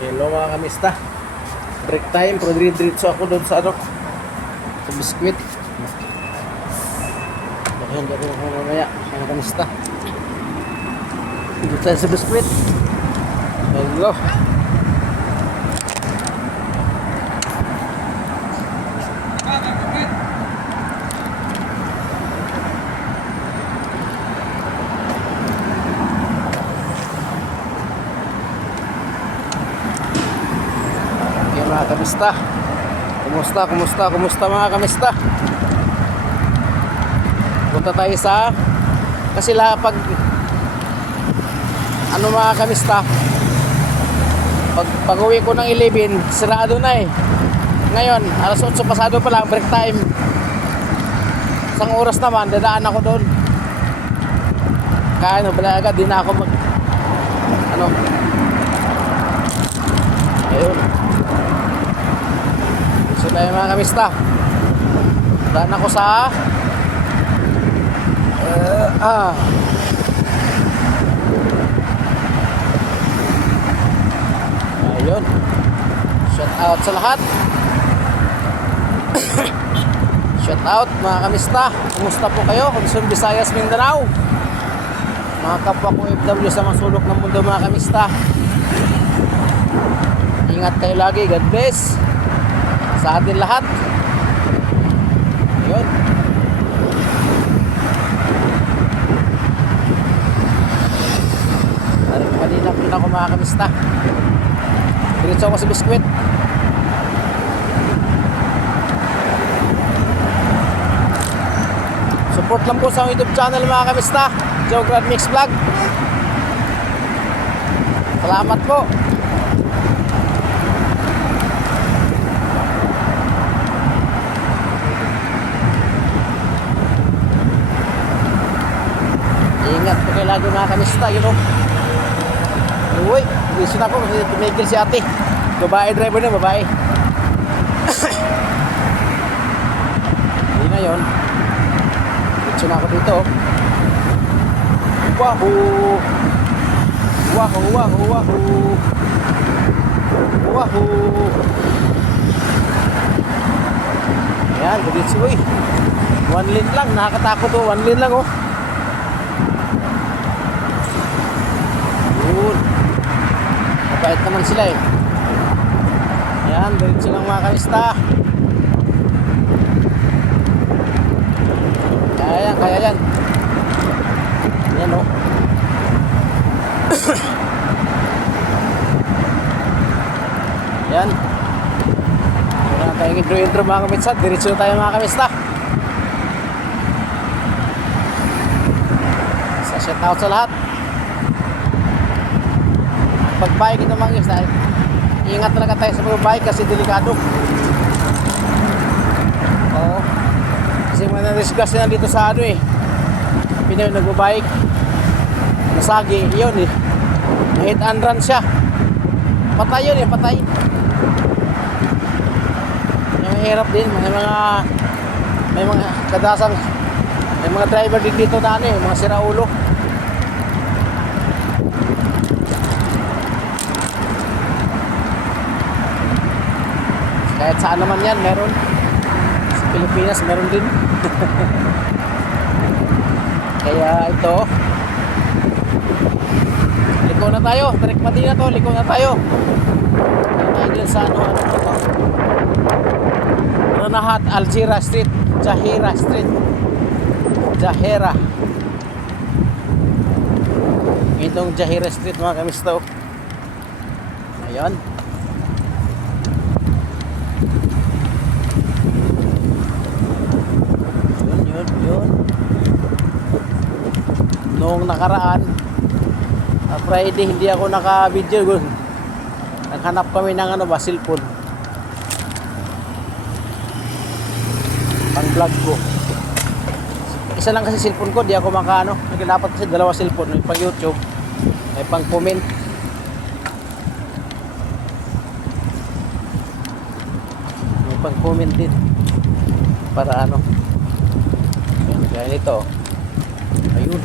Hello mga kamista. Break time, pero diretso ako doon sa sa biskwit. Bakit ako mamaya mga kamista. Dito tayo sa biskwit. Hello. Mga kamista, kumusta mga kamista? Punta tayo sa kasi pag mga kamista, pag uwi ko ng 11 sirado na ngayon alas 8 pasado pa lang, break time. Isang oras naman dadaan ako doon kaya bala agad din ako ayun. So tayo mga kamista, daan ako sa ayun, shout out sa lahat. Shout out mga kamista, kumusta po kayo? Luzon, Visayas, Mindanao, mga kapwa ko FW sa mga sulok ng mundo mga kamista. Ingat kayo lagi, God bless sa atin lahat. Ayun. Kanina din ako mga kamista. Diretso ako sa biskwit. Support lang po sa YouTube channel mga kamista, Joe Grad Mix Vlog. Salamat po. Ingat po kayo lagi mga kamista, Uy, gusto na po, tumigil si ate. Babae driver na, babae. Hindi na yun. Gusto na ako dito. Wahoo! Wahoo, wahoo, wahoo! Wahoo! Ayan, dito uy. One lane lang, nakakatakot to. One lane lang Mabait naman sila Ayan, diretso lang mga kamista. Kaya yan. Ayan Ayan. Wala na tayong intro mga kamista. Diretso na tayo mga kamista. Shout out sa lahat. Pag-bike ito mga guys, ingat talaga tayo sa pag-bike kasi delikado. Oo. Kasi mga na-discuss na dito sa Pinoy nag-bike. Nasagi, yun hit and run siya. Patay yun patay. Yung mahirap din, may mga kadasang, may mga driver din dito na mga siraulo. Kahit saan naman yan, meron. Sa Pilipinas, meron din. Kaya ito, liko na tayo. Direct pati na to, liko na tayo. Tayo dyan sa Ranahat, Aljira Street, Jahira Street. Jahira. Itong Jahira Street mga kamista. Ayan. Yun. Noong nakaraan Friday hindi ako naka-video. Naghanap kami ng cellphone pang vlog ko. Isa lang kasi cellphone ko, di ako dapat kasi dalawa cellphone, may pang YouTube, may pang comment. May pang comment din para Kaya ito. Ayun.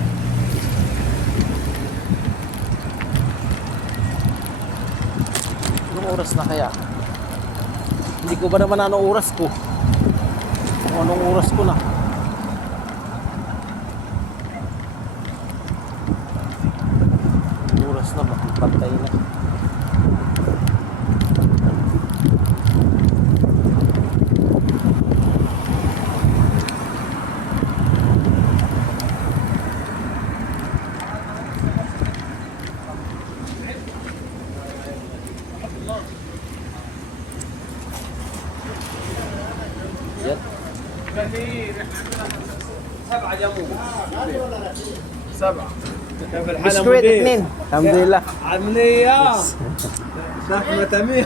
Anong oras na kaya? Hindi ko ba naman anong oras ko? Kung anong oras ko na? Oras na, makipantay na. Yan. سبعة كيف الحال Biskuit, itnin. Alhamdulillah. عملية شحمة تمية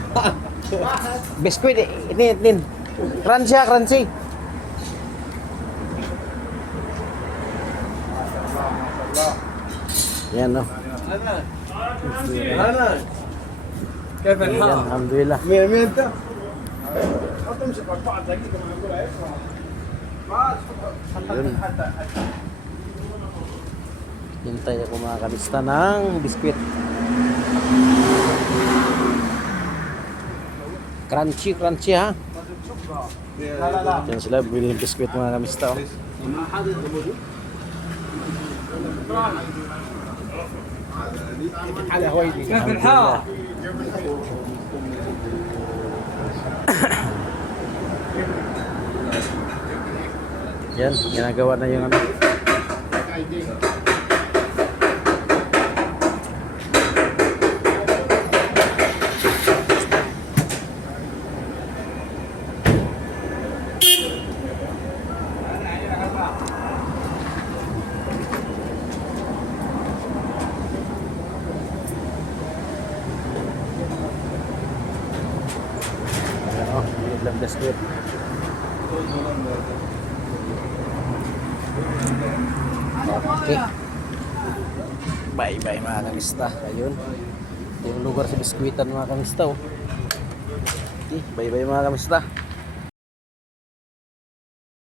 Biskuit, itnin, itnin. Crunchy, crunchy. Yan, no. أنا كيف Yan, الحال؟ alhamdulillah. مية مية أنت؟ Yun. Hintay ako mga kalista ng biskwit. Crunchy, crunchy ha. Yan sila, bili ng biskwit mga kalista. Oh. كيف الحال؟ Yan, ginagawa na yung ano. Ayan o, liit lang biskwit. Okay. Bye-bye mga kamista. Ayun. Yung lugar sa biskwitan mga kamista. Oh. Okay, bye-bye mga kamista.